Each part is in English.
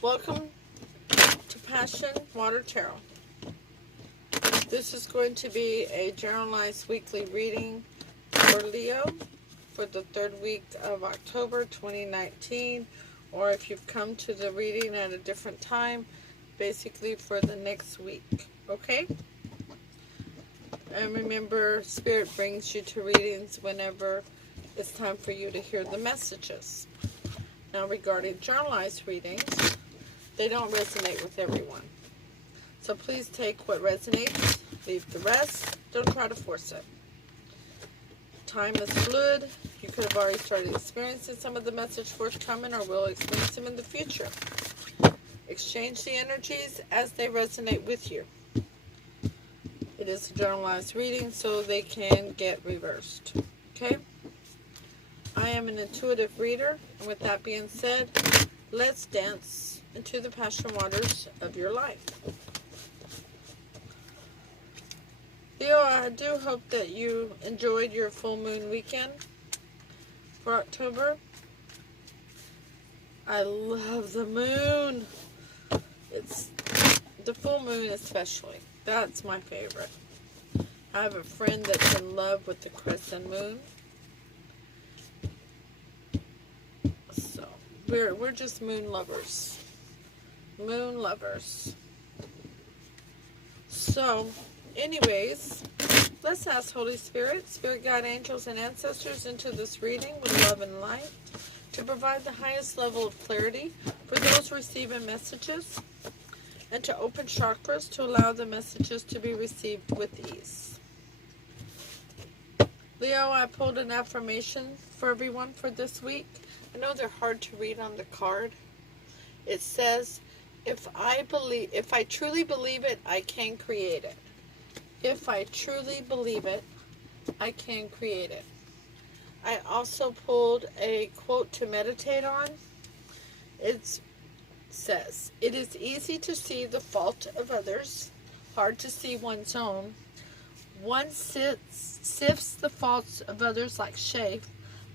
Welcome to Passion Water Tarot. This is going to be a generalized weekly reading for Leo for the third week of October 2019, or if you've come to the reading at a different time, basically for the next week. Okay? And remember, Spirit brings you to readings whenever it's time for you to hear the messages. Now, regarding journalized readings, they don't resonate with everyone. So please take what resonates, leave the rest, don't try to force it. Time is fluid. You could have already started experiencing some of the message forthcoming or will experience them in the future. Exchange the energies as they resonate with you. It is a generalized reading, so they can get reversed. Okay? I am an intuitive reader, and with that being said, let's dance into the passion waters of your life. Leo, I do hope that you enjoyed your full moon weekend for October. I love the moon. It's the full moon especially. That's my favorite. I have a friend that's in love with the crescent moon. So we're just moon lovers. Moon lovers. So, anyways, let's ask Holy Spirit, Spirit Guide, Angels, and Ancestors into this reading with love and light to provide the highest level of clarity for those receiving messages and to open chakras to allow the messages to be received with ease. Leo, I pulled an affirmation for everyone for this week. I know they're hard to read on the card. It says, if I truly believe it, I can create it. If I truly believe it, I can create it. I also pulled a quote to meditate on. It says, it is easy to see the fault of others, hard to see one's own. One sifts the faults of others like shave,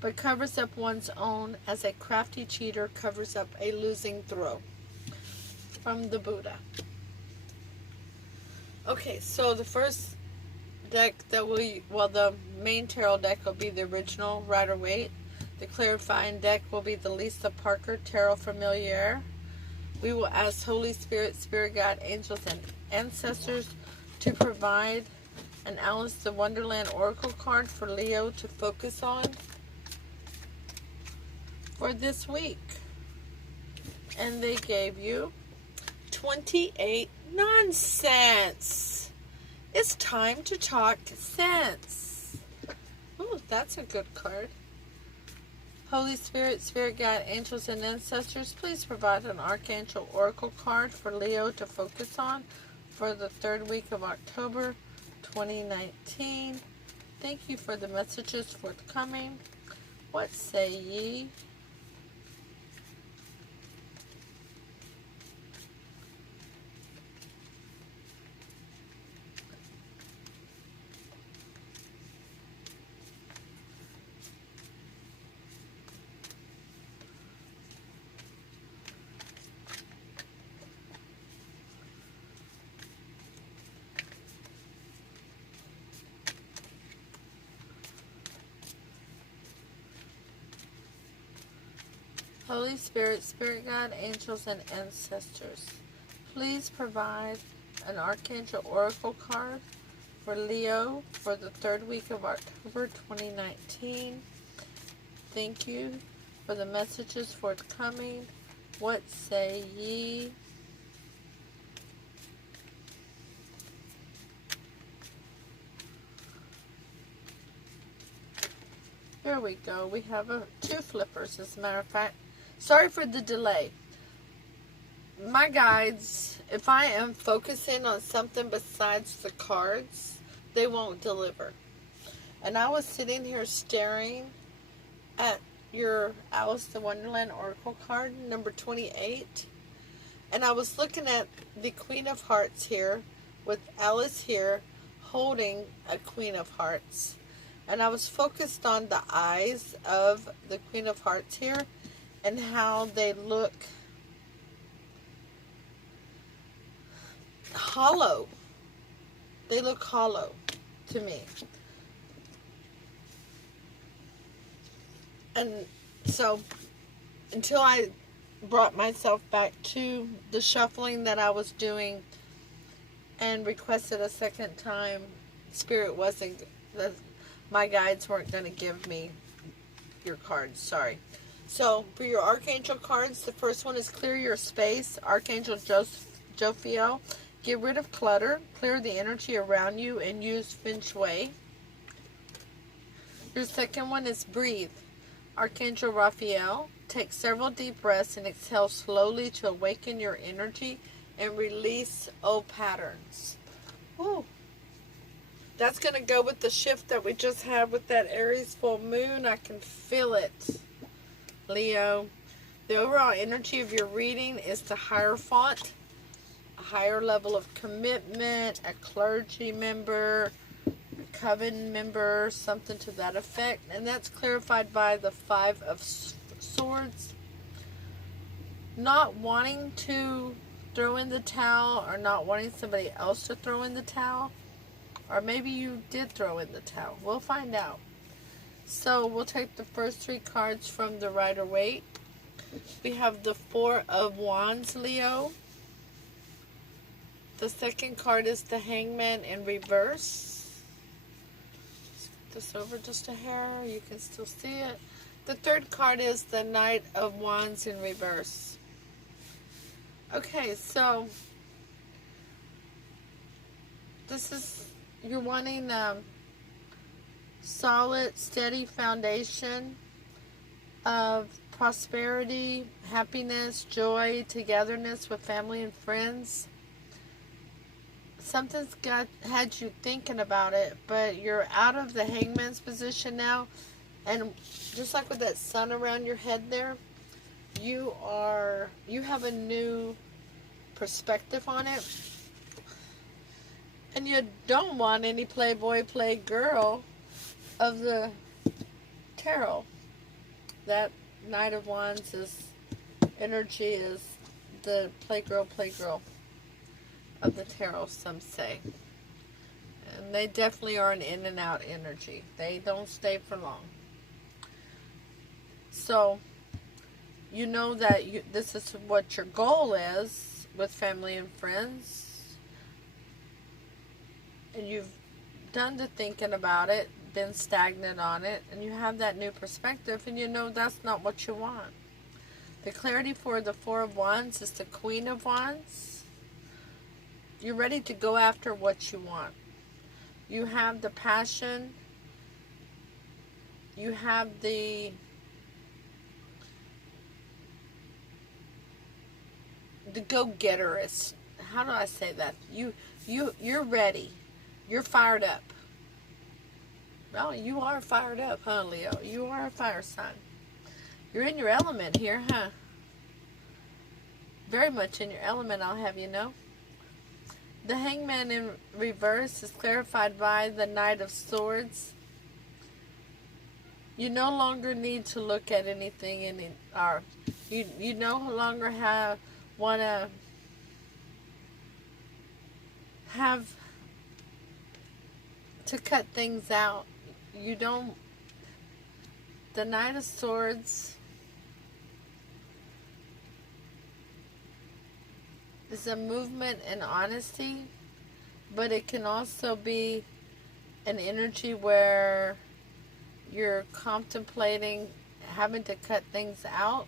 but covers up one's own as a crafty cheater covers up a losing throw. From the Buddha. Okay, so the first deck that the main tarot deck will be the original Rider-Waite. The clarifying deck will be the Lisa Parker Tarot Familiar. We will ask Holy Spirit, Spirit Guide, Angels, and Ancestors to provide an Alice in Wonderland Oracle card for Leo to focus on for this week. And they gave you 28 nonsense. It's time to talk sense. Ooh, that's a good card. Holy Spirit, Spirit Guide, Angels, and Ancestors, please provide an Archangel Oracle card for Leo to focus on for the third week of October 2019. Thank you for the messages forthcoming. What say ye? Holy Spirit, Spirit Guide, Angels, and Ancestors, please provide an Archangel Oracle card for Leo for the third week of October 2019. Thank you for the messages forthcoming. What say ye? Here we go. We have two flippers, as a matter of fact. Sorry for the delay. My guides, if I am focusing on something besides the cards, they won't deliver. And I was sitting here staring at your Alice in Wonderland Oracle card, number 28. And I was looking at the Queen of Hearts here, with Alice here, holding a Queen of Hearts. And I was focused on the eyes of the Queen of Hearts here, and how they look hollow. They look hollow to me. And so, until I brought myself back to the shuffling that I was doing and requested a second time, Spirit wasn't, my guides weren't going to give me your cards. Sorry. So, for your Archangel cards, the first one is clear your space. Archangel Jophiel. Get rid of clutter. Clear the energy around you and use Feng Shui. Your second one is breathe. Archangel Raphael. Take several deep breaths and exhale slowly to awaken your energy and release old patterns. Ooh. That's going to go with the shift that we just had with that Aries full moon. I can feel it, Leo. The overall energy of your reading is the Hierophant, a higher level of commitment, a clergy member, a coven member, something to that effect. And that's clarified by the Five of Swords. Not wanting to throw in the towel, or not wanting somebody else to throw in the towel. Or maybe you did throw in the towel. We'll find out. So we'll take the first three cards from the Rider-Waite. We have the Four of Wands, Leo. The second card is the Hangman in reverse. Scoot this over just a hair. You can still see it. The third card is the Knight of Wands in reverse. Okay, so this is, you're wanting a solid, steady foundation of prosperity, happiness, joy, togetherness with family and friends. Something's had you thinking about it, but you're out of the Hangman's position now, and just like with that sun around your head there, you have a new perspective on it. And you don't want any playboy, playgirl of the tarot. That Knight of Wands energy is the playgirl of the tarot, some say. And they definitely are an in and out energy. They don't stay for long. So, you know that this is what your goal is with family and friends. And you've done the thinking about it, been stagnant on it, and you have that new perspective, and you know that's not what you want. The clarity for the Four of Wands is the Queen of Wands. You're ready to go after what you want. You have the passion. You have the go-getterist. How do I say that? You're ready. You're fired up. Well, you are fired up, huh, Leo? You are a fire sign. You're in your element here, huh? Very much in your element, I'll have you know. The Hangman in reverse is clarified by the Knight of Swords. You no longer need to look at anything you no longer want to have to cut things out. You don't. The Knight of Swords is a movement in honesty, but it can also be an energy where you're contemplating having to cut things out,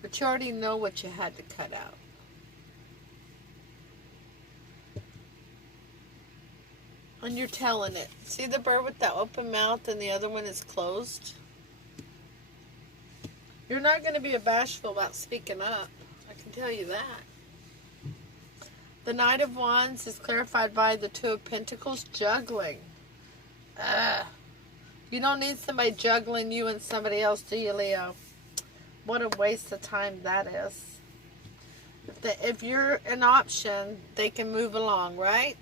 but you already know what you had to cut out. And you're telling it. See the bird with the open mouth and the other one is closed? You're not going to be bashful about speaking up. I can tell you that. The Knight of Wands is clarified by the Two of Pentacles, juggling. You don't need somebody juggling you and somebody else, do you, Leo? What a waste of time that is. If you're an option, they can move along, right?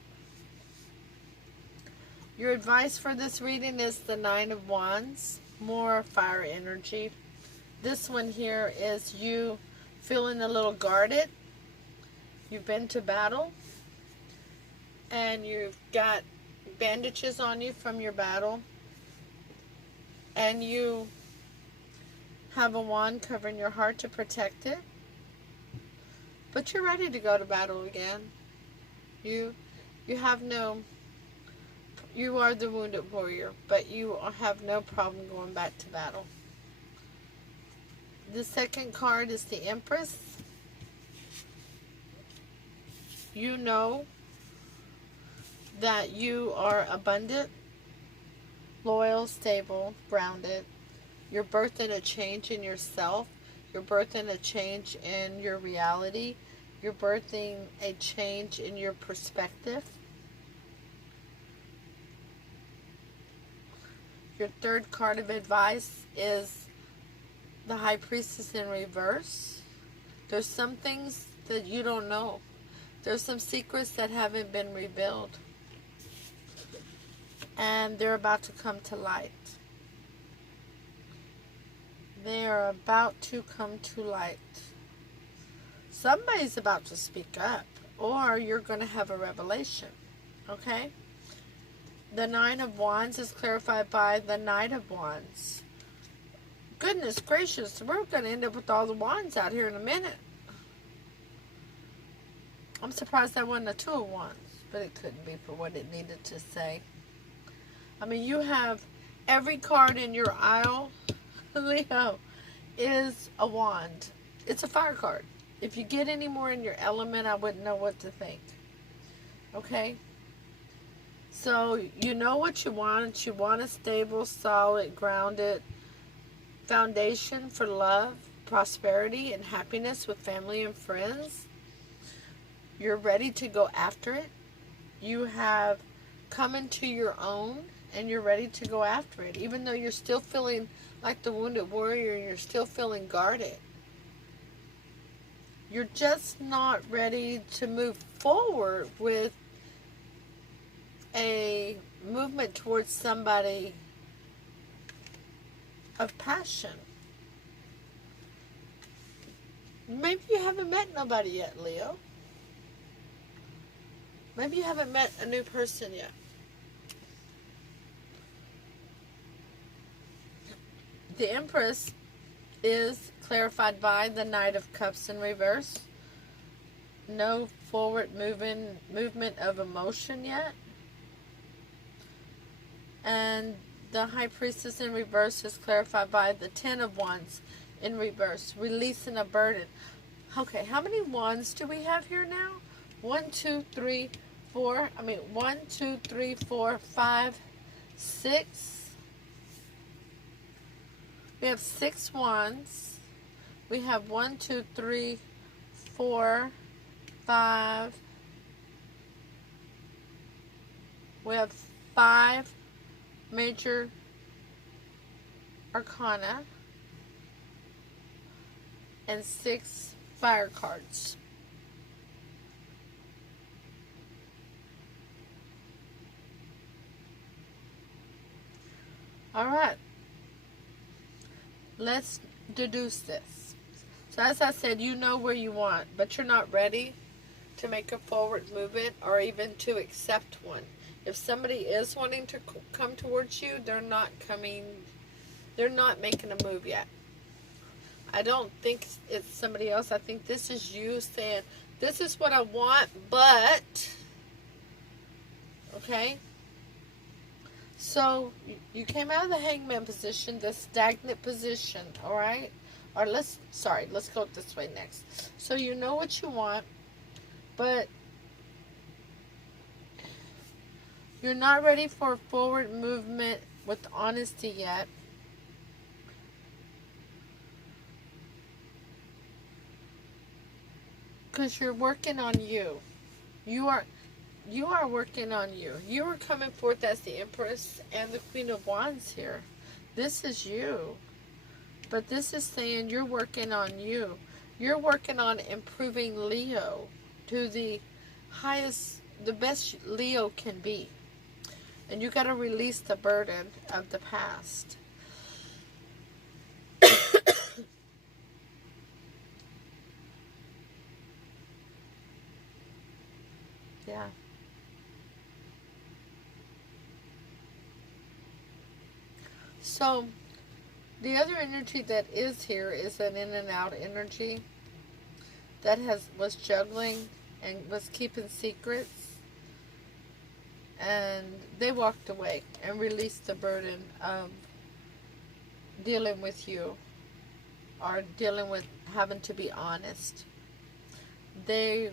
Your advice for this reading is the Nine of Wands, more fire energy. This one here is you feeling a little guarded, You've been to battle, and you've got bandages on you from your battle, and you have a wand covering your heart to protect it, but you're ready to go to battle again. You have no, you are the wounded warrior, but you have no problem going back to battle. The second card is the Empress. You know that you are abundant, loyal, stable, grounded. You're birthing a change in yourself. You're birthing a change in your reality. You're birthing a change in your perspective. Your third card of advice is the High Priestess in reverse. There's some things that you don't know. There's some secrets that haven't been revealed. And they're about to come to light. They are about to come to light. Somebody's about to speak up, or you're going to have a revelation. Okay? The Nine of Wands is clarified by the Knight of Wands. Goodness gracious, we're going to end up with all the wands out here in a minute. I'm surprised that wasn't a Two of Wands, but it couldn't be for what it needed to say. I mean, you have every card in your aisle, Leo, is a wand. It's a fire card. If you get any more in your element, I wouldn't know what to think. Okay? So, you know what you want. You want a stable, solid, grounded foundation for love, prosperity, and happiness with family and friends. You're ready to go after it. You have come into your own, and you're ready to go after it. Even though you're still feeling like the wounded warrior, you're still feeling guarded. You're just not ready to move forward with a movement towards somebody of passion. Maybe you haven't met nobody yet, Leo. Maybe you haven't met a new person yet. The Empress is clarified by the Knight of Cups in reverse. No forward movement of emotion yet. And the High Priestess in reverse is clarified by the Ten of Wands in reverse. Releasing a burden. Okay, how many wands do we have here now? 1, 2, 3, 4. 1, 2, 3, 4, 5, 6. We have 6 wands. We have 1, 2, 3, 4, 5. We have 5 major arcana and 6 fire cards. All right. Let's deduce this. So as I said, you know where you want, but you're not ready to make a forward movement or even to accept one. If somebody is wanting to come towards you, they're not making a move yet. I don't think it's somebody else. I think this is you saying, this is what I want, but, okay? So, you came out of the Hangman position, the stagnant position, all right? Or let's go this way next. So, you know what you want, but you're not ready for forward movement with honesty yet. Because you're working on you. You are working on you. You are coming forth as the Empress and the Queen of Wands here. This is you. But this is saying you're working on you. You're working on improving Leo to the highest, the best Leo can be. And you got to release the burden of the past. Yeah. So, the other energy that is here is an in and out energy that was juggling and was keeping secrets, and they walked away and released the burden of dealing with you or dealing with having to be honest. They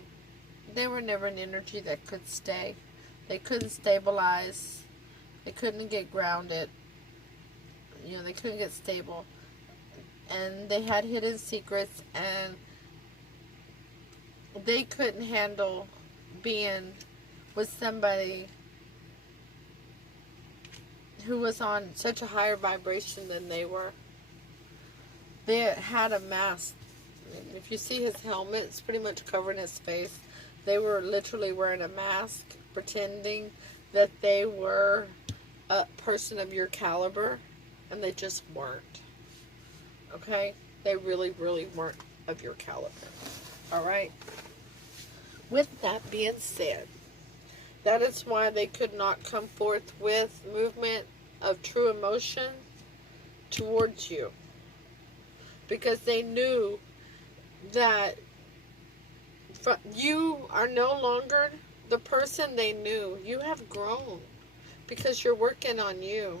were never an energy that could stay. They couldn't stabilize. They couldn't get grounded. They couldn't get stable. And they had hidden secrets, and they couldn't handle being with somebody who was on such a higher vibration than they were. They had a mask. If you see his helmet, it's pretty much covering his face. They were literally wearing a mask, pretending that they were a person of your caliber, and they just weren't. Okay? They really, really weren't of your caliber. Alright? With that being said, that is why they could not come forth with movement of true emotion towards you. Because they knew that you are no longer the person they knew. You have grown because you're working on you.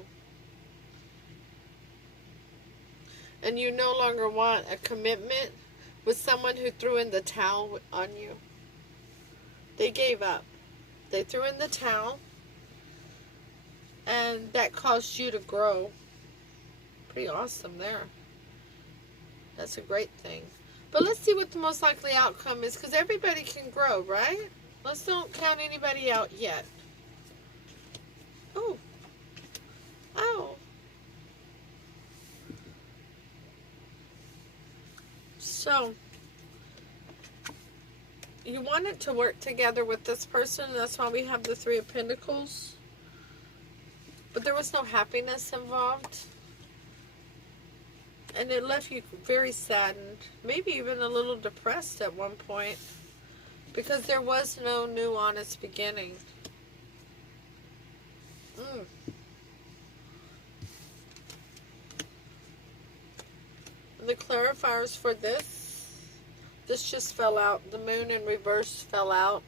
And you no longer want a commitment with someone who threw in the towel on you. They gave up. They threw in the towel, and that caused you to grow. Pretty awesome there. That's a great thing. But let's see what the most likely outcome is, because everybody can grow, right? Let's don't count anybody out yet. Oh. Oh. So, you wanted to work together with this person. That's why we have the Three of Pentacles. But there was no happiness involved. And it left you very saddened. Maybe even a little depressed at one point. Because there was no new honest beginning. The clarifiers for this just fell out. The moon in reverse fell out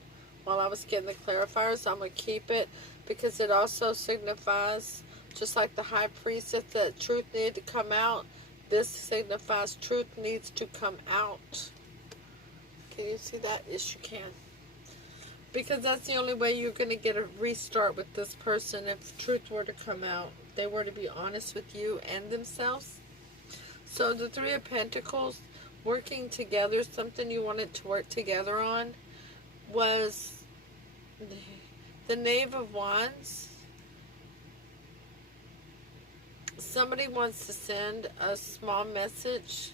while I was getting the clarifiers. I'm going to keep it because it also signifies, just like the high priest, if the truth needed to come out, this signifies truth needs to come out. Can you see that? Yes, you can. Because that's the only way you're going to get a restart with this person if truth were to come out. They were to be honest with you and themselves. So the Three of Pentacles, working together, something you wanted to work together on, was the Knave of Wands. Somebody wants to send a small message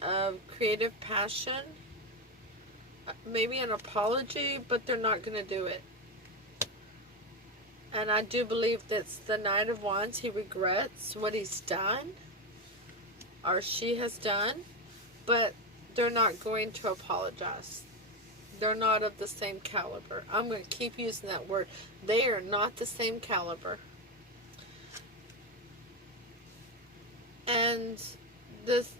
of creative passion, maybe an apology, but they're not going to do it. And I do believe that's the Knight of Wands. He regrets what he's done, or she has done, but they're not going to apologize. They're not of the same caliber. I'm going to keep using that word. They are not the same caliber. And this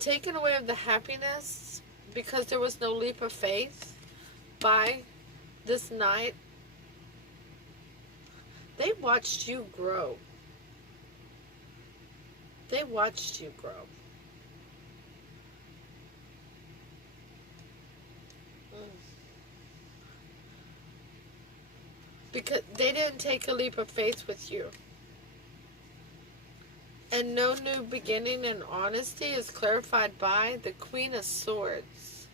taken away of the happiness because there was no leap of faith by this Knight. They watched you grow. They watched you grow. Because they didn't take a leap of faith with you. And no new beginning and honesty is clarified by the Queen of Swords.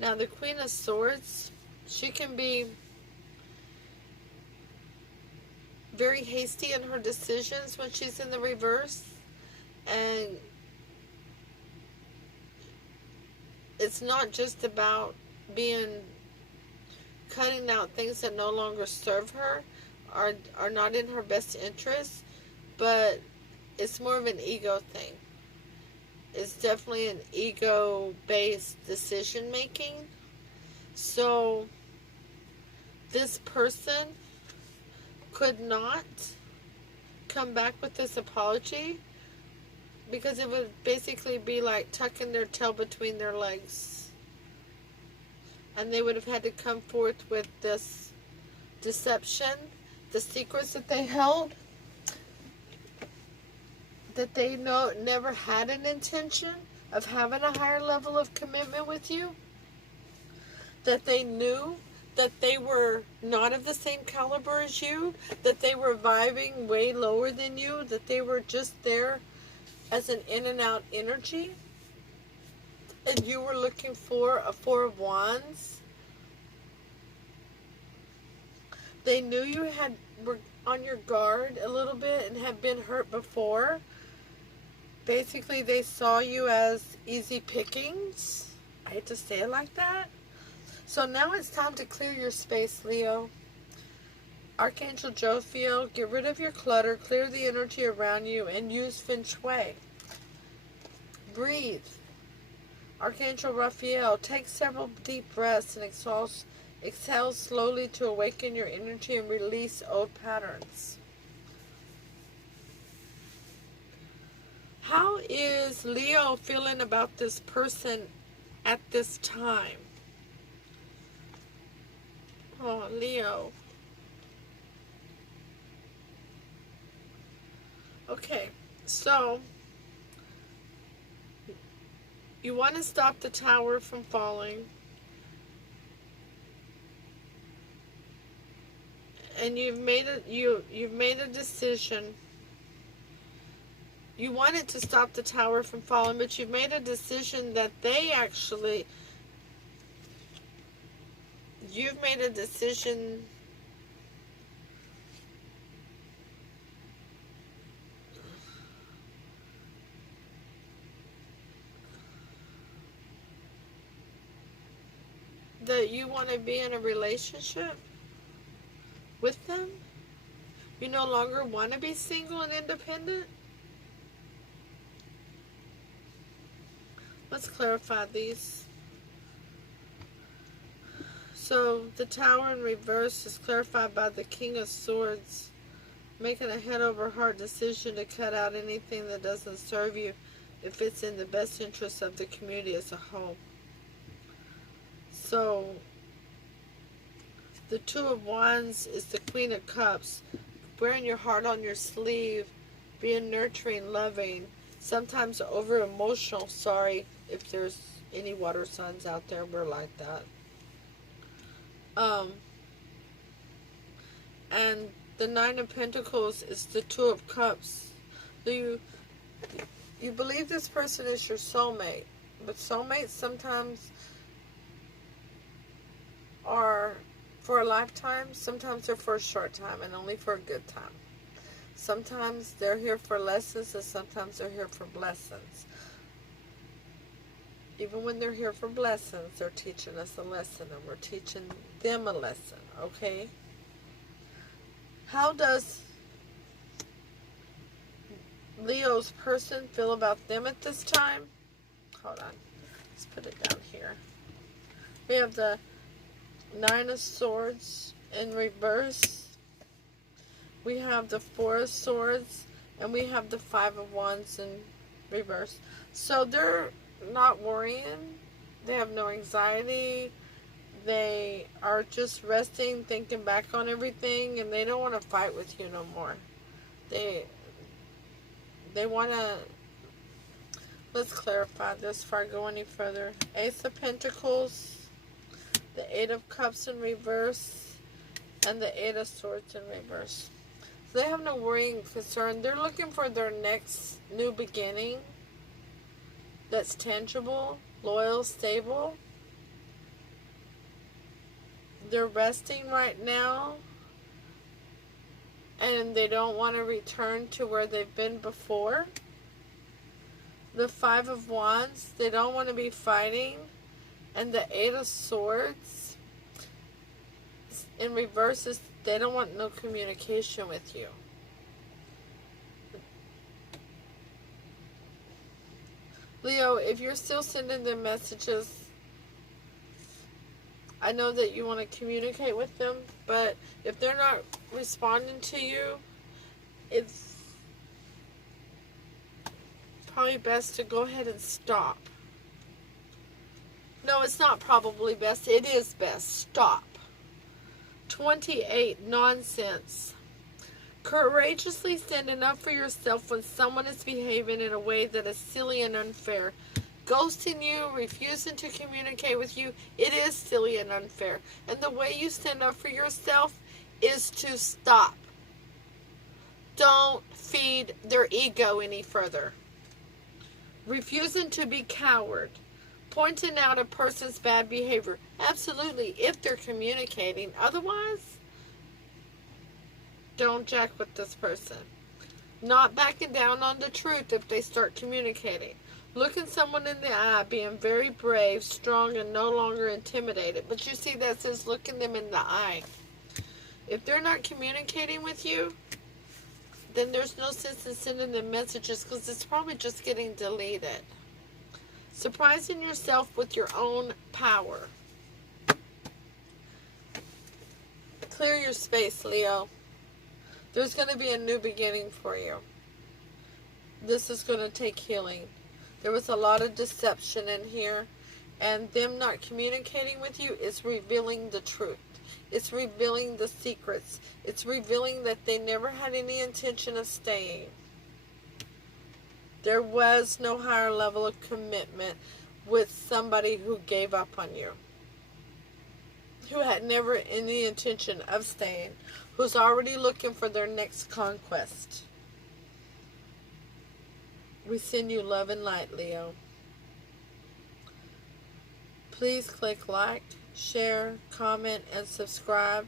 Now, the Queen of Swords, she can be very hasty in her decisions when she's in the reverse. And it's not just about cutting out things that no longer serve her, are not in her best interest, but it's more of an ego thing. It's definitely an ego-based decision-making. So this person could not come back with this apology because it would basically be like tucking their tail between their legs. And they would have had to come forth with this deception, the secrets that they held, that they never had an intention of having a higher level of commitment with you, that they knew that they were not of the same caliber as you, that they were vibing way lower than you, that they were just there as an in and out energy, and you were looking for a Four of Wands. They knew you were on your guard a little bit and had been hurt before. Basically, they saw you as easy pickings. I hate to say it like that. So now it's time to clear your space, Leo. Archangel Jophiel, get rid of your clutter, clear the energy around you, and use Feng Shui. Breathe. Archangel Raphael, take several deep breaths and exhale slowly to awaken your energy and release old patterns. How is Leo feeling about this person at this time? Oh, Leo. Okay, so you want to stop the tower from falling. And you've made a decision. You wanted to stop the tower from falling, but you've made a decision that you've made a decision that you want to be in a relationship with them. You no longer want to be single and independent. Let's clarify these. So the tower in reverse is clarified by the King of Swords, making a head over heart decision to cut out anything that doesn't serve you if it's in the best interest of the community as a whole. So the Two of Wands is the Queen of Cups, wearing your heart on your sleeve, being nurturing, loving, sometimes over emotional. Sorry if there's any water signs out there, we're like that. And the Nine of Pentacles is the Two of Cups. You believe this person is your soulmate, but soulmates sometimes are for a lifetime, sometimes they're for a short time, and only for a good time. Sometimes they're here for lessons, and sometimes they're here for blessings. Even when they're here for blessings, they're teaching us a lesson, and we're teaching them a lesson, okay? How does Leo's person feel about them at this time? Hold on. Let's put it down here. We have the Nine of Swords in reverse. We have the Four of Swords. And we have the Five of Wands in reverse. So they're not worrying. They have no anxiety. They are just resting, thinking back on everything, and they don't want to fight with you no more. They want to... Let's clarify this before I go any further. Ace of Pentacles, the Eight of Cups in reverse, and the Eight of Swords in reverse. So they have no worrying concern. They're looking for their next new beginning that's tangible, loyal, stable. They're resting right now, and they don't want to return to where they've been before. The Five of Wands, they don't want to be fighting. And the Eight of Swords in reverse is they don't want no communication with you. Leo, if you're still sending them messages, I know that you want to communicate with them, but if they're not responding to you, it's probably best to go ahead and stop. No, it's not probably best. It is best. Stop. 28. Nonsense. Courageously standing up for yourself when someone is behaving in a way that is silly and unfair. Ghosting you, refusing to communicate with you, it is silly and unfair. And the way you stand up for yourself is to stop. Don't feed their ego any further. Refusing to be coward. Pointing out a person's bad behavior. Absolutely, if they're communicating. Otherwise, don't jack with this person. Not backing down on the truth if they start communicating. Looking someone in the eye, being very brave, strong, and no longer intimidated. But you see, that says looking them in the eye. If they're not communicating with you, then there's no sense in sending them messages because it's probably just getting deleted. Surprising yourself with your own power. Clear your space, Leo. There's going to be a new beginning for you. This is going to take healing. There was a lot of deception in here, and them not communicating with you is revealing the truth. It's revealing the secrets. It's revealing that they never had any intention of staying. There was no higher level of commitment with somebody who gave up on you, who had never any intention of staying, who's already looking for their next conquest. We send you love and light, Leo. Please click like, share, comment, and subscribe.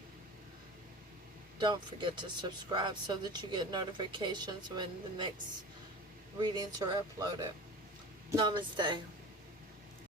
Don't forget to subscribe so that you get notifications when the next readings are uploaded. Namaste.